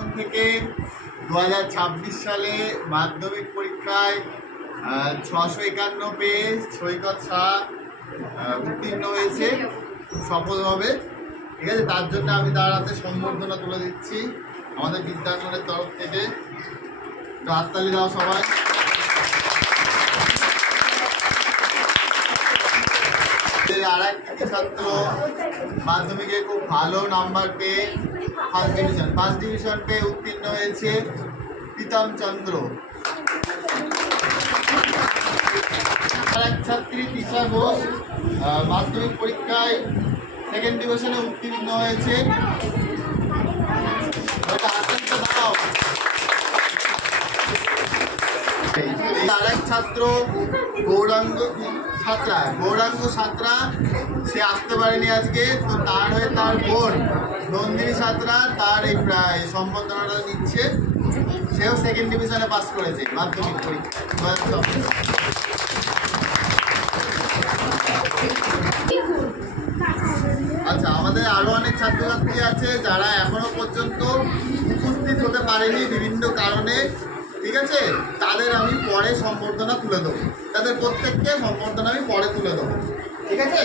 এখন থেকে 2026 সালে মাধ্যমিক পরীক্ষায় 651 পেজ সৈকত শাহ উত্তীর্ণ হয়েছে সফলভাবে। ঠিক আছে, তার জন্য আমি তার হাতে সম্বর্ধনা তুলে দিচ্ছি আমাদের বিদ্যাঙ্গনের তরফ থেকে। হাততালি দাও সবাই। আর এক ছাত্র মাধ্যমিকে খুব ভালো নাম্বার পেয়ে ফার্স্ট ডিভিশন পেয়ে উত্তীর্ণ হয়েছে প্রীতম চন্দ্র। আর এক ছাত্রী তৃষা ঘোষ মাধ্যমিক পরীক্ষায় সেকেন্ড ডিভিশনে উত্তীর্ণ হয়েছে। আর এক ছাত্র গৌরাঙ্গ সাঁতরা সে আসতে পারেনি আজকে, তো তার হয়ে তার বোন নন্দিনী সাঁতরা তার এই সম্বর্ধনাটা দিচ্ছে। সেও সেকেন্ড ডিভিশনে পাস করেছে মাধ্যমিক পরীক্ষায়। আচ্ছা, আমাদের আরো অনেক ছাত্রছাত্রী আছে যারা এখনো পর্যন্ত উপস্থিত হতে পারেনি বিভিন্ন কারণে। ঠিক আছে, তাদের আমি পরে সম্বর্ধনা তুলে দেবো, তাদের প্রত্যেককে সম্বর্ধনা আমি পরে তুলে দেবো। ঠিক আছে।